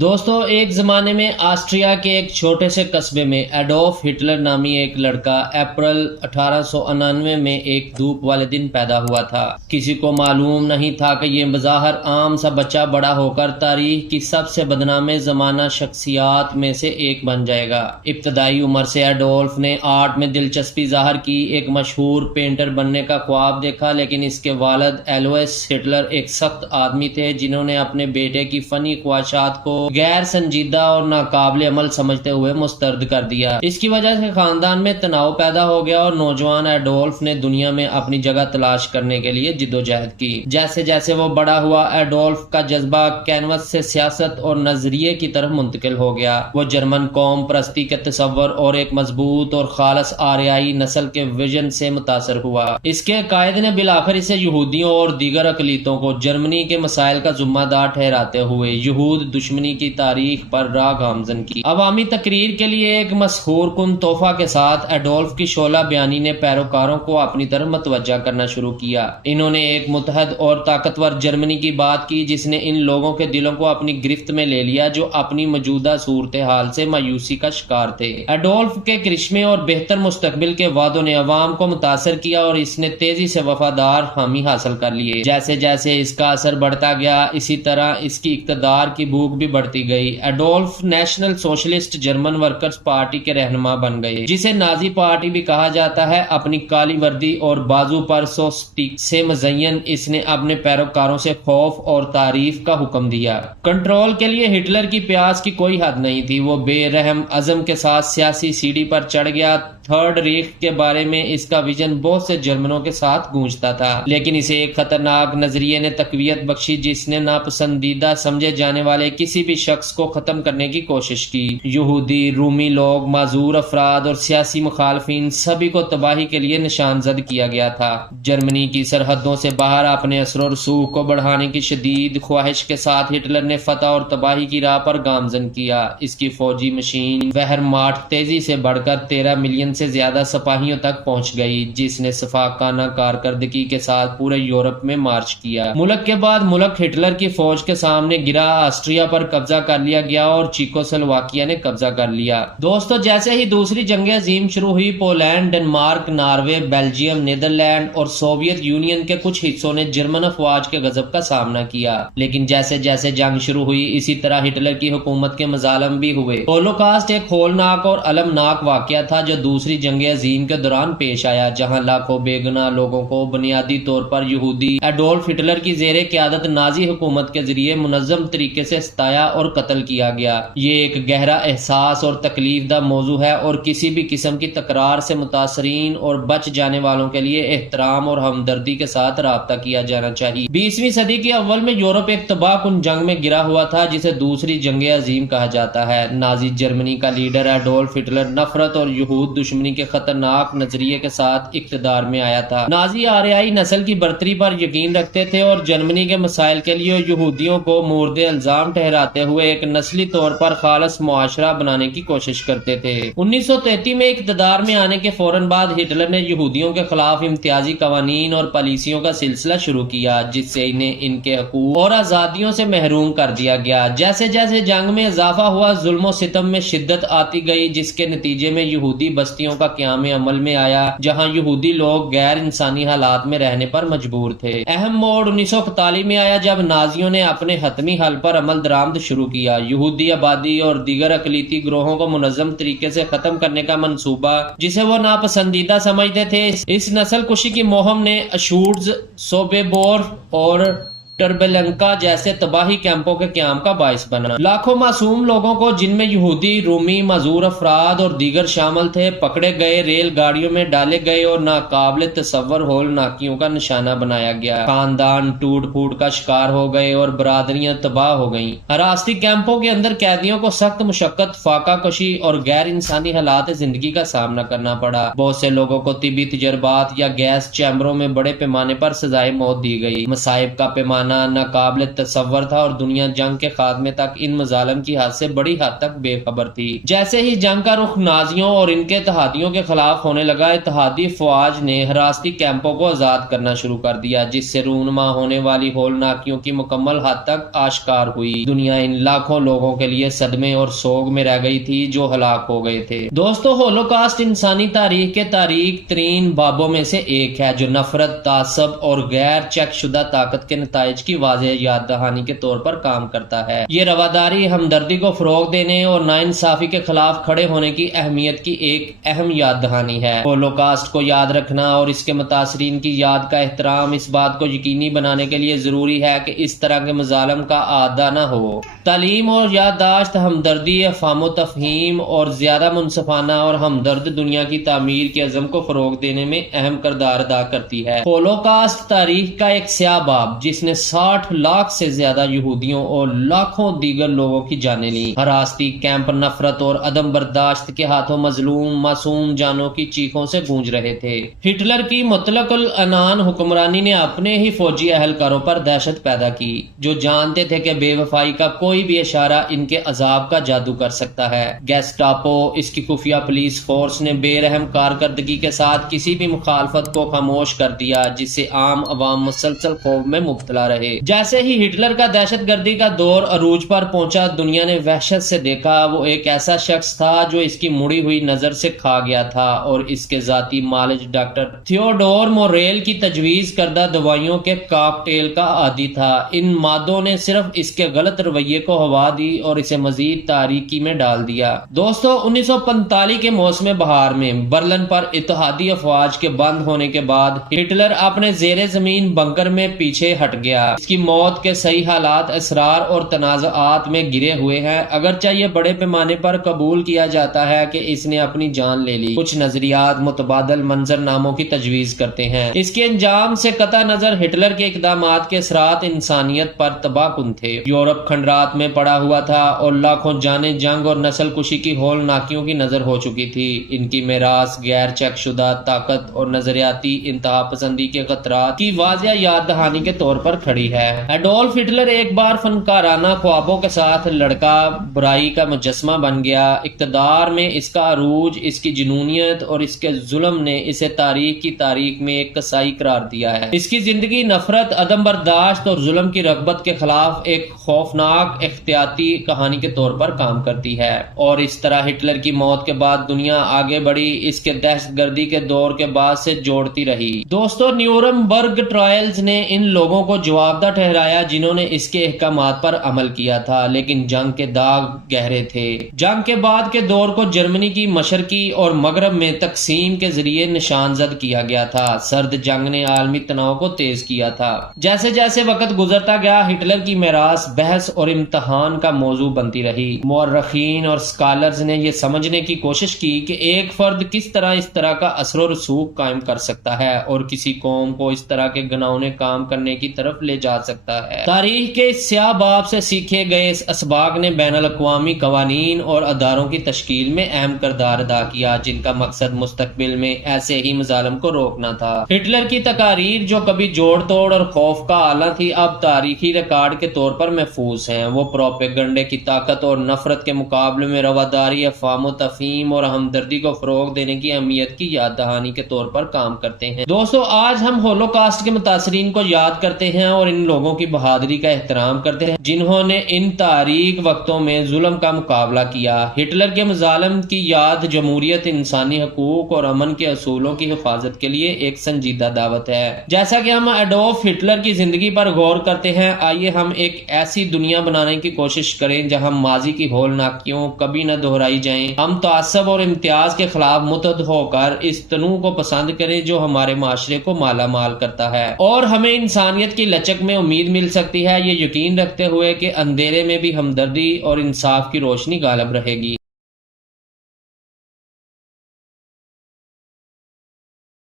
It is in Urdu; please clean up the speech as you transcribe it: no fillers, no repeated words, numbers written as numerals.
دوستو، ایک زمانے میں آسٹریا کے ایک چھوٹے سے قصبے میں ایڈولف ہٹلر نامی ایک لڑکا اپریل 1899 میں ایک دھوپ والے دن پیدا ہوا تھا۔ کسی کو معلوم نہیں تھا کہ یہ بظاہر عام سا بچہ بڑا ہو کر تاریخ کی سب سے بدنام زمانہ شخصیات میں سے ایک بن جائے گا۔ ابتدائی عمر سے ایڈولف نے آرٹ میں دلچسپی ظاہر کی، ایک مشہور پینٹر بننے کا خواب دیکھا، لیکن اس کے والد ایلوئس ہٹلر ایک سخت آدمی تھے جنہوں نے اپنے بیٹے کی فنی خواہشات کو غیر سنجیدہ اور ناقابل عمل سمجھتے ہوئے مسترد کر دیا۔ اس کی وجہ سے خاندان میں تناؤ پیدا ہو گیا اور نوجوان ایڈولف نے دنیا میں اپنی جگہ تلاش کرنے کے لیے جدوجہد کی۔ جیسے جیسے وہ بڑا ہوا، ایڈولف کا جذبہ کینوس سے سیاست اور نظریے کی طرف منتقل ہو گیا۔ وہ جرمن قوم پرستی کے تصور اور ایک مضبوط اور خالص آریائی نسل کے ویژن سے متاثر ہوا۔ اس کے قائد نے بالآخر اسے یہودیوں اور دیگر اقلیتوں کو جرمنی کے مسائل کا ذمہ دار ٹھہراتے ہوئے یہود دشمنی کی تاریخ پر راہ گامزن کی۔ عوامی تقریر کے لیے ایک مسحور کن تحفہ کے ساتھ ایڈولف کی شعلہ بیانی نے پیروکاروں کو اپنی طرف متوجہ کرنا شروع کیا۔ انہوں نے ایک متحد اور طاقتور جرمنی کی بات کی جس نے ان لوگوں کے دلوں کو اپنی گرفت میں لے لیا جو اپنی موجودہ صورتحال سے مایوسی کا شکار تھے۔ ایڈولف کے کرشمے اور بہتر مستقبل کے وعدوں نے عوام کو متاثر کیا اور اس نے تیزی سے وفادار حامی حاصل کر لیے۔ جیسے جیسے اس کا اثر بڑھتا گیا، اسی طرح اس کی اقتدار کی بھوک بھی بڑھتی گئی۔ Adolf National Socialist German workers party کے رہنما بن گئے، جسے نازی پارٹی بھی کہا جاتا ہے۔ اپنی کالی وردی اور بازو پر سوسٹک سے مزین اس نے اپنے پیروکاروں سے خوف اور تعریف کا حکم دیا۔ کنٹرول کے لیے ہٹلر کی پیاس کی کوئی حد نہیں تھی۔ وہ بے رحم عزم کے ساتھ سیاسی سیڑھی پر چڑھ گیا۔ تھرڈ ریخ کے بارے میں اس کا ویژن بہت سے جرمنوں کے ساتھ گونجتا تھا، لیکن اسے ایک خطرناک نظریے نے تقویت بخشی جس نے ناپسندیدہ سمجھے جانے والے کسی بھی شخص کو ختم کرنے کی کوشش کی۔ یہودی، رومی لوگ، معذور افراد اور سیاسی مخالفین سبھی کو تباہی کے لیے نشان زد کیا گیا تھا۔ جرمنی کی سرحدوں سے باہر اپنے اثر و رسوخ کو بڑھانے کی شدید خواہش کے ساتھ ہٹلر نے فتح اور تباہی کی راہ پر گامزن کیا۔ اس کی فوجی مشین ویہرماخت تیزی سے بڑھ کر 13 ملین سے زیادہ سپاہیوں تک پہنچ گئی، جس نے شفاقانہ کارکردگی کے ساتھ پورے یورپ میں مارچ کیا۔ ملک کے بعد ملک ہٹلر کی فوج کے سامنے گرا۔ آسٹریا پر قبضہ کر لیا گیا اور چیکوسلواکیہ نے قبضہ کر لیا۔ دوستو، جیسے ہی دوسری جنگ عظیم شروع ہوئی، Poland, Denmark, Norway, Belgium, Netherland اور سوویت یونین کے کچھ حصوں نے جرمن افواج کے غضب کا سامنا کیا۔ لیکن جیسے جیسے جنگ شروع ہوئی، اسی طرح ہٹلر کی حکومت کے مظالم بھی ہوئے۔ ہولوکاسٹ ایک ہولناک اور المناک واقعہ تھا جو دوسری جنگ عظیم کے دوران پیش آیا، جہاں لاکھوں بے گناہ لوگوں کو بنیادی طور پر یہودی ایڈولف ہٹلر کی زیر قیادت نازی حکومت کے ذریعے منظم طریقے سے ستایا اور قتل کیا گیا۔ یہ ایک گہرا احساس اور تکلیف دہ موضوع ہے اور کسی بھی قسم کی تکرار سے متاثرین اور بچ جانے والوں کے لیے احترام اور ہمدردی کے ساتھ رابطہ کیا جانا چاہیے۔ 20ویں صدی کے اول میں یورپ ایک تباہ کن جنگ میں گرا ہوا تھا جسے دوسری جنگ عظیم کہا جاتا ہے۔ نازی جرمنی کا لیڈر ایڈولف ہٹلر نفرت اور یہود دشمنی کے خطرناک نظریے کے ساتھ اقتدار میں آیا تھا۔ نازی آریائی نسل کی برتری پر یقین رکھتے تھے اور جرمنی کے مسائل کے لیے یہودیوں کو مورد الزام ٹھہراتے ہوئے ایک نسلی طور پر خالص معاشرہ بنانے کی کوشش کرتے تھے۔ 1933 میں اقتدار میں آنے کے فوراً بعد ہٹلر نے یہودیوں کے خلاف امتیازی قوانین اور پالیسیوں کا سلسلہ شروع کیا جس سے انہیں ان کے حقوق اور آزادیوں سے محروم کر دیا گیا۔ جیسے جیسے جنگ میں اضافہ ہوا، ظلم و ستم میں شدت آتی گئی، جس کے نتیجے میں یہودی بستیوں کا قیام عمل میں آیا جہاں یہودی لوگ غیر انسانی حالات میں رہنے پر مجبور تھے۔ اہم موڑ 1941 میں آیا جب نازیوں نے اپنے حتمی حل پر عمل درآمد شروع کیا۔ یہودی آبادی اور دیگر اقلیتی گروہوں کو منظم طریقے سے ختم کرنے کا منصوبہ جسے وہ ناپسندیدہ سمجھتے تھے۔ اس نسل کشی کی مہم نے اشوٹز، سوبیبور اور ٹربلنکا جیسے تباہی کیمپوں کے قیام کا باعث بنا۔ لاکھوں معصوم لوگوں کو، جن میں یہودی، رومی، معذور افراد اور دیگر شامل تھے، پکڑے گئے، ریل گاڑیوں میں ڈالے گئے اور ناقابل تصور ہولناکیوں کا نشانہ بنایا گیا۔ خاندان ٹوٹ پھوٹ کا شکار ہو گئے اور برادریاں تباہ ہو گئیں۔ حراستی کیمپوں کے اندر قیدیوں کو سخت مشقت، فاقہ کشی اور غیر انسانی حالات زندگی کا سامنا کرنا پڑا۔ بہت سے لوگوں کو طبی تجربات یا گیس چیمبروں میں بڑے پیمانے پر سزائے موت دی گئی۔ مصائب کا پیمانہ وحشیانہ ناقابل تصور تھا اور دنیا جنگ کے خاتمے تک ان مظالم کی حد سے بڑی حد تک بے خبر تھی۔ جیسے ہی جنگ کا رخ نازیوں اور ان کے اتحادیوں کے خلاف ہونے لگا، اتحادی فوج نے حراستی کیمپوں کو آزاد کرنا شروع کر دیا، جس سے رونما ہونے والی ہولناکیوں کی مکمل حد تک آشکار ہوئی۔ دنیا ان لاکھوں لوگوں کے لیے صدمے اور سوگ میں رہ گئی تھی جو ہلاک ہو گئے تھے۔ دوستو، ہولوکاسٹ انسانی تاریخ کے تاریک ترین بابوں میں سے ایک ہے جو نفرت، تعصب اور غیر چیک شدہ طاقت کے نتائج کی واضح یاد دہانی کے طور پر کام کرتا ہے۔ یہ رواداری، ہمدردی کو فروغ دینے اور ناانصافی کے خلاف کھڑے ہونے کی اہمیت کی ایک اہم یاد دہانی ہے۔ ہولوکاسٹ کو یاد رکھنا اور اس کے متاثرین کی یاد کا احترام اس بات کو یقینی بنانے کے لیے ضروری ہے کہ اس طرح کے مظالم کا اعادہ نہ ہو۔ تعلیم اور یادداشت، ہمدردی، افہام و تفہیم اور زیادہ منصفانہ اور ہمدرد دنیا کی تعمیر کے عزم کو فروغ دینے میں اہم کردار ادا کرتی ہے۔ ہولوکاسٹ تاریخ کا ایک سیاہ باب جس نے 60 لاکھ سے زیادہ یہودیوں اور لاکھوں دیگر لوگوں کی جانیں لی۔ حراستی کیمپ نفرت اور عدم برداشت کے ہاتھوں مظلوم معصوم جانوں کی چیخوں سے گونج رہے تھے۔ ہٹلر کی مطلق العنان حکمرانی نے اپنے ہی فوجی اہلکاروں پر دہشت پیدا کی، جو جانتے تھے کہ بے وفائی کا کوئی بھی اشارہ ان کے عذاب کا جادو کر سکتا ہے۔ گیسٹاپو، اس کی خفیہ پولیس فورس نے بے رحم کارکردگی کے ساتھ کسی بھی مخالفت کو خاموش کر دیا، جس سے عام عوام مسلسل خوف میں مبتلا رہے۔ جیسے ہی ہٹلر کا دہشت گردی کا دور عروج پر پہنچا، دنیا نے وحشت سے دیکھا وہ ایک ایسا شخص تھا جو اس کی مڑی ہوئی نظر سے کھا گیا تھا اور اس کے ذاتی معالج ڈاکٹر تھیوڈور موریل کی تجویز کردہ دوائیوں کے کاکٹیل کا عادی تھا۔ ان مادوں نے صرف اس کے غلط رویے کو ہوا دی اور اسے مزید تاریکی میں ڈال دیا۔ دوستو، 1945 کے موسم بہار میں برلن پر اتحادی افواج کے بند ہونے کے بعد ہٹلر اپنے زیر زمین بنکر میں پیچھے ہٹ گیا۔ اس کی موت کے صحیح حالات اسرار اور تنازعات میں گرے ہوئے ہیں، اگرچہ یہ بڑے پیمانے پر قبول کیا جاتا ہے کہ اس نے اپنی جان لے لی۔ کچھ نظریات متبادل منظر ناموں کی تجویز کرتے ہیں۔ اس کے انجام سے قطع نظر ہٹلر کے اقدامات کے اثرات انسانیت پر تباہ کن تھے۔ یورپ کھنڈرات میں پڑا ہوا تھا اور لاکھوں جانیں جنگ اور نسل کشی کی ہولناکیوں کی نظر ہو چکی تھی۔ ان کی میراث غیر چیک شدہ طاقت اور نظریاتی انتہا پسندی کے خطرات کی واضح یاد دہانی کے طور پر کھڑی ہے۔ ایڈولف ہٹلر ایک بار فنکارانہ خوابوں کے ساتھ لڑکا برائی کا مجسمہ بن گیا۔ اقتدار میں اس کا عروج، اس کی جنونیت اور اس کے ظلم نے اسے تاریخ کی تاریخ میں ایک کسائی قرار دیا ہے۔ اس کی زندگی نفرت، عدم برداشت اور ظلم کی رغبت کے خلاف ایک خوفناک احتیاطی کہانی کے طور پر کام کرتی ہے، اور اس طرح ہٹلر کی موت کے بعد دنیا آگے بڑھی، اس کے دہشت گردی کے دور کے بعد سے جوڑتی رہی۔ دوستو، نیورمبرگ ٹرائلز نے ان لوگوں کو جوابدہ ٹھہرایا جنہوں نے اس کے احکامات پر عمل کیا تھا، لیکن جنگ کے داغ گہرے تھے۔ جنگ کے بعد کے دور کو جرمنی کی مشرقی اور مغرب میں تقسیم کے ذریعے نشان زد کیا گیا تھا۔ سرد جنگ نے عالمی تناؤ کو تیز کیا تھا۔ جیسے جیسے وقت گزرتا گیا، ہٹلر کی میراث بحث اور امتحان کا موضوع بنتی رہی۔ مورخین اور اسکالرز نے یہ سمجھنے کی کوشش کی کہ ایک فرد کس طرح کا اثر و رسوخ قائم کر سکتا ہے اور کسی قوم کو اس طرح کے گناؤنے کام کرنے کی طرف لے جا سکتا ہے۔ تاریخ کے اس سیاہ باب سے سیکھے گئے اس اسباق نے بین الاقوامی قوانین اور اداروں کی تشکیل میں اہم کردار ادا کیا، جن کا مقصد مستقبل میں ایسے ہی مظالم کو روکنا تھا۔ ہٹلر کی تقاریر جو کبھی جوڑ توڑ اور خوف کا آلہ تھی، اب تاریخی ریکارڈ کے طور پر محفوظ ہیں۔ وہ پروپیگنڈے کی طاقت اور نفرت کے مقابلے میں رواداری، افہام و تفہیم اور ہمدردی کو فروغ دینے کی اہمیت کی یاد دہانی کے طور پر کام کرتے ہیں۔ دوستو، آج ہم ہولوکاسٹ کے متاثرین کو یاد کرتے ہیں اور ان لوگوں کی بہادری کا احترام کرتے ہیں جنہوں نے ان تاریک وقتوں میں ظلم کا مقابلہ کیا۔ ہٹلر کے مظالم کی یاد جمہوریت، انسانی حقوق اور امن کے اصولوں کی حفاظت کے لیے ایک سنجیدہ دعوت ہے۔ جیسا کہ ہم ایڈولف ہٹلر کی زندگی پر غور کرتے ہیں، آئیے ہم ایک ایسی دنیا بنانے کی کوشش کریں جہاں ماضی کی ہولناکیوں کبھی نہ دہرائی جائیں۔ ہم تعصب اور امتیاز کے خلاف متحد ہو کر اس تنوع کو پسند کریں جو ہمارے معاشرے کو مالا مال کرتا ہے، اور ہمیں انسانیت کی لچک میں امید مل سکتی ہے، یہ یقین رکھتے ہوئے کہ اندھیرے میں بھی ہمدردی اور انصاف کی روشنی غالب رہے گی۔